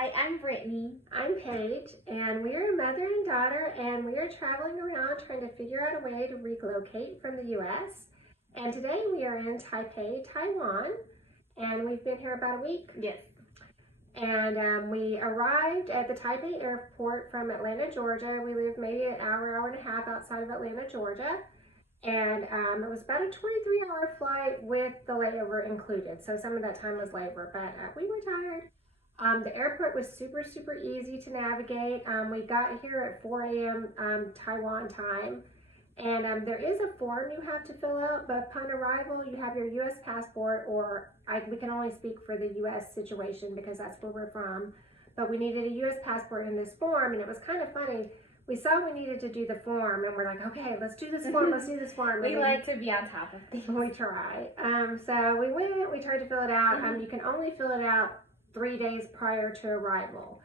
Hi, I'm Brittany. I'm Paige, and we are a mother and daughter, and we are traveling around trying to figure out a way to relocate from the U.S. And today we are in Taipei, Taiwan, and we've been here about a week. Yes. And we arrived at the Taipei airport from Atlanta, Georgia. We live maybe an hour and a half outside of Atlanta, Georgia. And it was about a 23-hour flight with the layover included. So some of that time was labor, but we were tired. The airport was super, super easy to navigate. We got here at 4 a.m. Taiwan time. And there is a form you have to fill out, but upon arrival, you have your U.S. passport, or we can only speak for the U.S. situation because that's where we're from. But we needed a U.S. passport in this form, and it was kind of funny. We saw we needed to do the form, and we're like, okay, let's do this form, let's do this form. We like to be on top of things. We try. So we went, we tried to fill it out. You can only fill it out 3 days prior to arrival.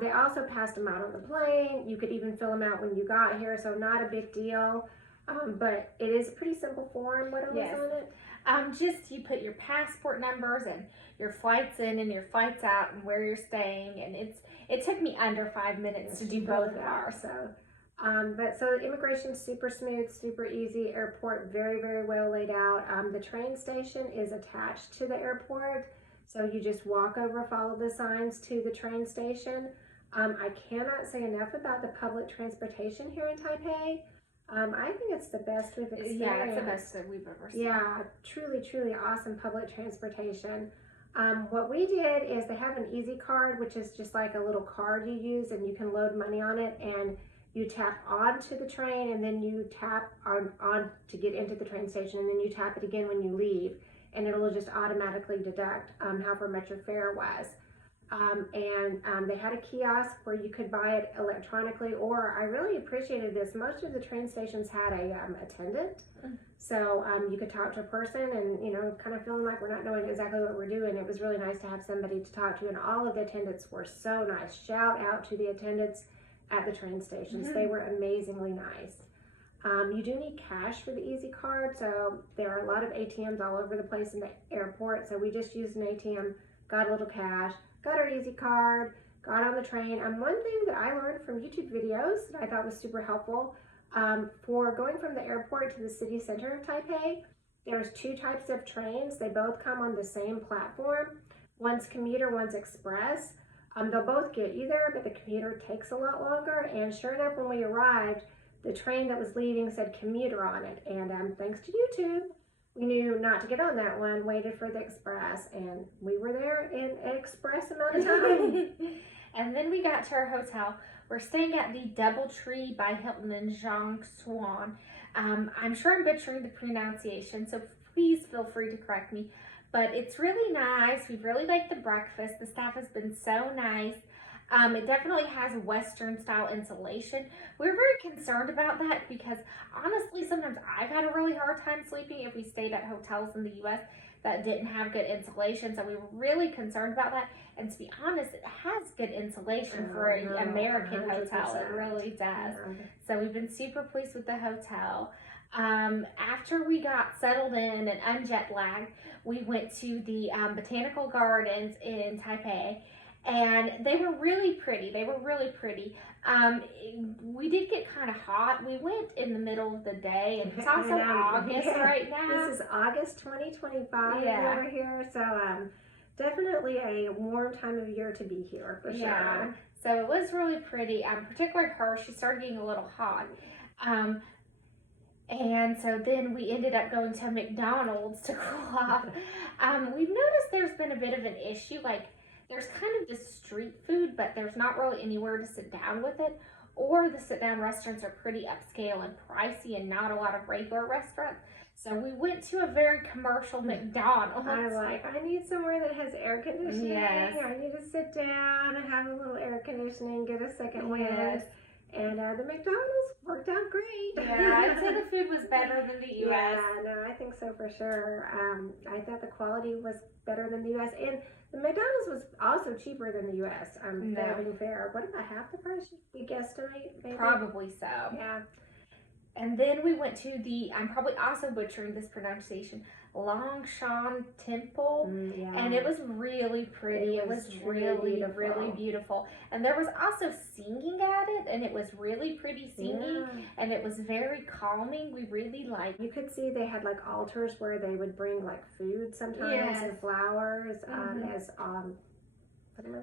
They also passed them out on the plane. You could even fill them out when you got here, so not a big deal. But it is a pretty simple form. What else on it? Just you put your passport numbers and your flights in and your flights out and where you're staying, and it took me under 5 minutes to do both of ours. So immigration's super smooth, super easy. Airport very, very well laid out. The train station is attached to the airport, so you just walk over, follow the signs to the train station. I cannot say enough about the public transportation here in Taipei. I think it's the best we've experienced. Yeah, it's the best that we've ever seen. Yeah, truly, truly awesome public transportation. What we did is they have an easy card, which is just like a little card you use, and you can load money on it, and you tap onto the train, and then you tap on to get into the train station, and then you tap it again when you leave, and it'll just automatically deduct however much your fare was. They had a kiosk where you could buy it electronically, or I really appreciated this. Most of the train stations had a attendant, so you could talk to a person and, you know, kind of feeling like we're not knowing exactly what we're doing. It was really nice to have somebody to talk to, and all of the attendants were so nice. Shout out to the attendants at the train stations. They were amazingly nice. You do need cash for the Easy Card, so there are a lot of ATMs all over the place in the airport, so we just used an ATM, got a little cash, got our Easy Card, got on the train. One thing that I learned from YouTube videos that I thought was super helpful, for going from the airport to the city center of Taipei, there's 2 types of trains. They both come on the same platform. One's commuter, one's express. They'll both get you there, but the commuter takes a lot longer. And sure enough, when we arrived, the train that was leaving said commuter on it. And thanks to YouTube, we knew not to get on that one, waited for the express, and we were there in an express amount of time. And then we got to our hotel. We're staying at the Doubletree by Hilton in Zhongshuan. I'm sure I'm butchering the pronunciation, so please feel free to correct me. But it's really nice. We really like the breakfast. The staff has been so nice. It definitely has Western style insulation. We're very concerned about that because honestly, sometimes I've had a really hard time sleeping if we stayed at hotels in the U.S. that didn't have good insulation. So we were really concerned about that. And to be honest, it has good insulation for an American 100%. hotel. It really does. So we've been super pleased with the hotel. After we got settled in and unjet lagged, we went to the botanical gardens in Taipei. And they were really pretty. We did get kind of hot. We went in the middle of the day, and it's also August right now. This is August 2025 over here, so definitely a warm time of year to be here for sure. Yeah, so it was really pretty. Particularly her, she started getting a little hot. And so then we ended up going to McDonald's to cool off. We've noticed there's been a bit of an issue, like there's kind of this street food, but there's not really anywhere to sit down with it, or the sit-down restaurants are pretty upscale and pricey and not a lot of regular restaurants. So we went to a very commercial McDonald's. I need somewhere that has air conditioning. Yes. I need to sit down and have a little air conditioning, get a second wind. And the McDonald's worked out great. Yeah, I'd say the food was better than the U.S. Yeah, no, I think so for sure. I thought the quality was better than the U.S. And the McDonald's was also cheaper than the U.S. Being fair. What about half the price? We guesstimate, maybe? Probably so. Yeah. And then we went to the, I'm probably also butchering this pronunciation, Longshan Temple. Yeah. And it was really pretty. It was really, beautiful. really beautiful. And there was also singing at it, and it was really pretty singing, and it was very calming. We really liked. You could see they had like altars where they would bring like food sometimes and flowers as offerings.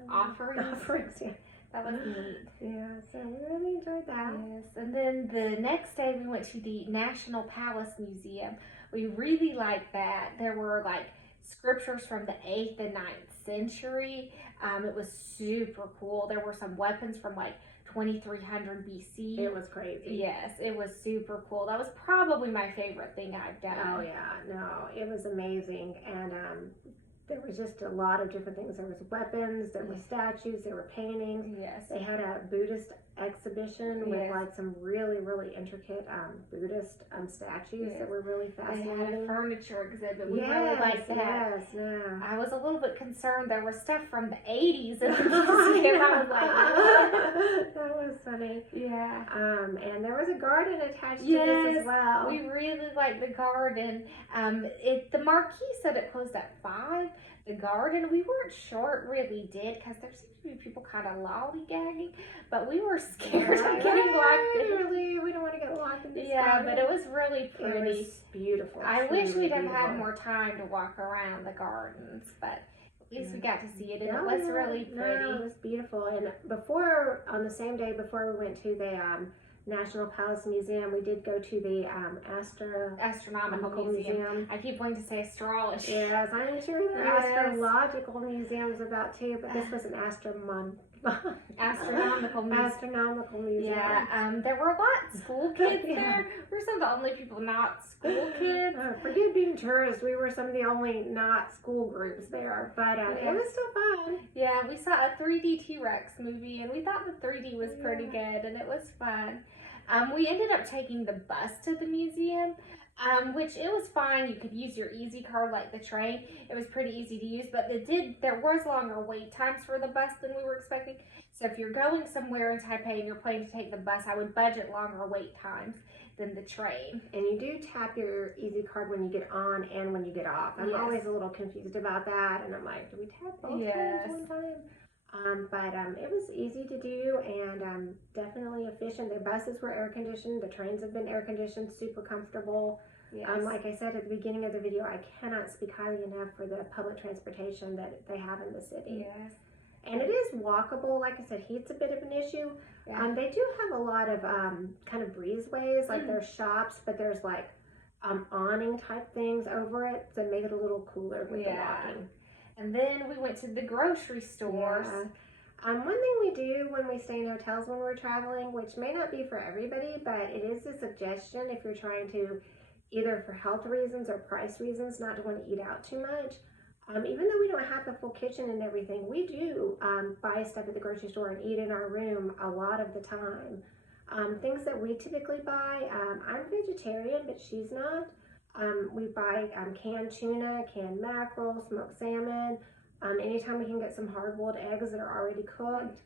Offerings, yeah. That was neat. Yeah, so we really enjoyed that. Yes, and then the next day we went to the National Palace Museum. We really liked that. There were like scriptures from the 8th and 9th century. It was super cool. There were some weapons from like 2300 BC. It was crazy. Yes, it was super cool. That was probably my favorite thing I've done. Oh yeah, no, it was amazing. And there was just a lot of different things. There was weapons, there were statues, there were paintings. Yes. They had a Buddhist exhibition with like some really, really intricate Buddhist statues that were really fascinating. They had a furniture exhibit. We really liked that. Yes, yeah. I was a little bit concerned. There was stuff from the 80s in the museum. I was like, what? That was funny. Yeah. And there was a garden attached to this as well. We really liked the garden. The marquee said it closed at 5. The garden, we weren't sure it really did, because there seemed to be people kind of lollygagging, but we were scared of getting locked in. We don't want to get locked in this garden. But it was really pretty. It was beautiful. I wish we'd have had more time to walk around the gardens, but at least we got to see it, and it was really pretty. No, it was beautiful. And on the same day before we went to the National Palace Museum, we did go to the Astronomical Museum. I keep wanting to say astrology. Yes, I'm sure there are astrological museums about too, but this was an astronomical museum. Yeah, there were a lot of school kids there. We were some of the only people not school kids. Forget being tourists, we were some of the only not school groups there, but it was still fun. Yeah, we saw a 3D T-Rex movie, and we thought the 3D was pretty good, and it was fun. We ended up taking the bus to the museum, which it was fine. You could use your Easy card like the train. It was pretty easy to use, but there was longer wait times for the bus than we were expecting. So if you're going somewhere in Taipei and you're planning to take the bus, I would budget longer wait times than the train. And you do tap your Easy card when you get on and when you get off. I'm always a little confused about that, and I'm like, do we tap both times one time? But it was easy to do and definitely efficient. The buses were air conditioned. The trains have been air conditioned, super comfortable. Yes. Like I said at the beginning of the video, I cannot speak highly enough for the public transportation that they have in the city. Yes. And it is walkable. Like I said, heat's a bit of an issue. Yeah. They do have a lot of kind of breezeways, like there's shops, but there's like awning type things over it that make it a little cooler with the walking. And then we went to the grocery stores. Yeah. One thing we do when we stay in hotels when we're traveling, which may not be for everybody, but it is a suggestion if you're trying to, either for health reasons or price reasons, not to want to eat out too much. Even though we don't have the full kitchen and everything, we do buy stuff at the grocery store and eat in our room a lot of the time. Things that we typically buy, I'm vegetarian, but she's not. We buy canned tuna, canned mackerel, smoked salmon. Anytime we can get some hard-boiled eggs that are already cooked.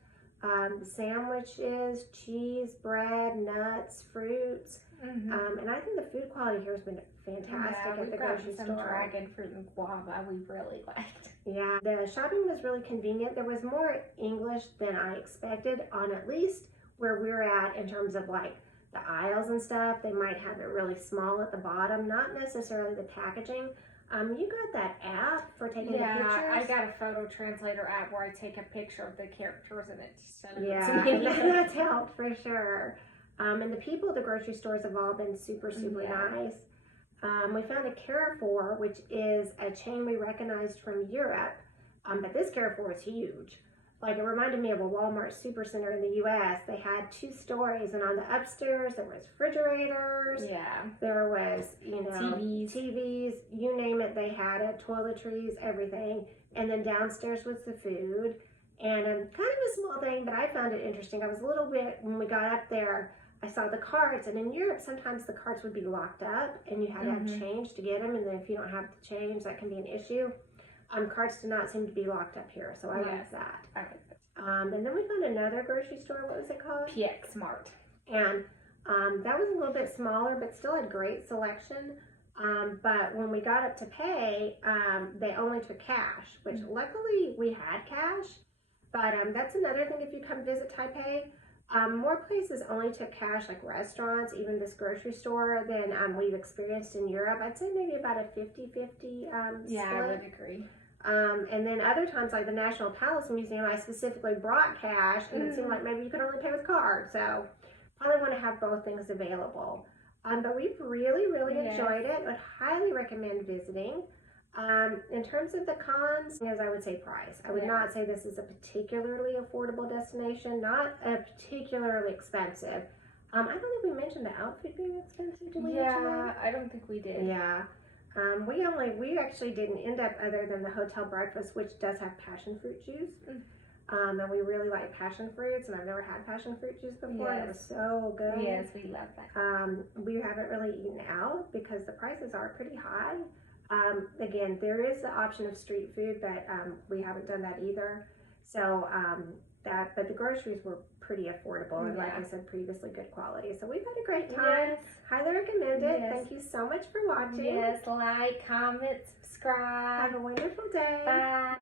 Sandwiches, cheese, bread, nuts, fruits. And I think the food quality here has been fantastic at the grocery store. Some dragon fruit and guava we really liked. Yeah, the shopping was really convenient. There was more English than I expected on at least where we're at in terms of like the aisles and stuff. They might have it really small at the bottom, not necessarily the packaging. You got that app for taking the pictures? Yeah, I got a photo translator app where I take a picture of the characters and it sends it to me. That's helped for sure. And the people at the grocery stores have all been super nice. We found a Carrefour, which is a chain we recognized from Europe, but this Carrefour is huge. Like, it reminded me of a Walmart Supercenter in the U.S. They had 2 stories, and on the upstairs there was refrigerators. Yeah. There was, TVs, you name it, they had it. Toiletries, everything. And then downstairs was the food. And kind of a small thing, but I found it interesting. I was a little bit, when we got up there, I saw the carts, and in Europe, sometimes the carts would be locked up, and you had to have change to get them, and then if you don't have the change, that can be an issue. Carts do not seem to be locked up here, so I like that. I like that. And then we found another grocery store. What was it called? PX Mart. And that was a little bit smaller, but still had great selection. But when we got up to pay, they only took cash, which luckily we had cash. But that's another thing if you come visit Taipei. More places only took cash, like restaurants, even this grocery store, than we've experienced in Europe. I'd say maybe about a 50-50 Yeah, I split. would agree. And then other times, like the National Palace Museum, I specifically brought cash, and it seemed like maybe you could only pay with card. So probably want to have both things available. But we've really, really enjoyed it. Would highly recommend visiting. In terms of the cons, as I would say price. I would not say this is a particularly affordable destination, not a particularly expensive. I don't think we mentioned the outfit being expensive. Did we mention that? I don't think we did. Yeah. We actually didn't end up other than the hotel breakfast, which does have passion fruit juice. And we really like passion fruits, and I've never had passion fruit juice before. And it was so good. Yes, we love that. We haven't really eaten out because the prices are pretty high. Again, there is the option of street food, but we haven't done that either. So but the groceries were pretty affordable, and like I said previously, good quality. So we've had a great time. Yes. Highly recommend it. Thank you so much for watching. Yes, like, comment, subscribe. Have a wonderful day. Bye.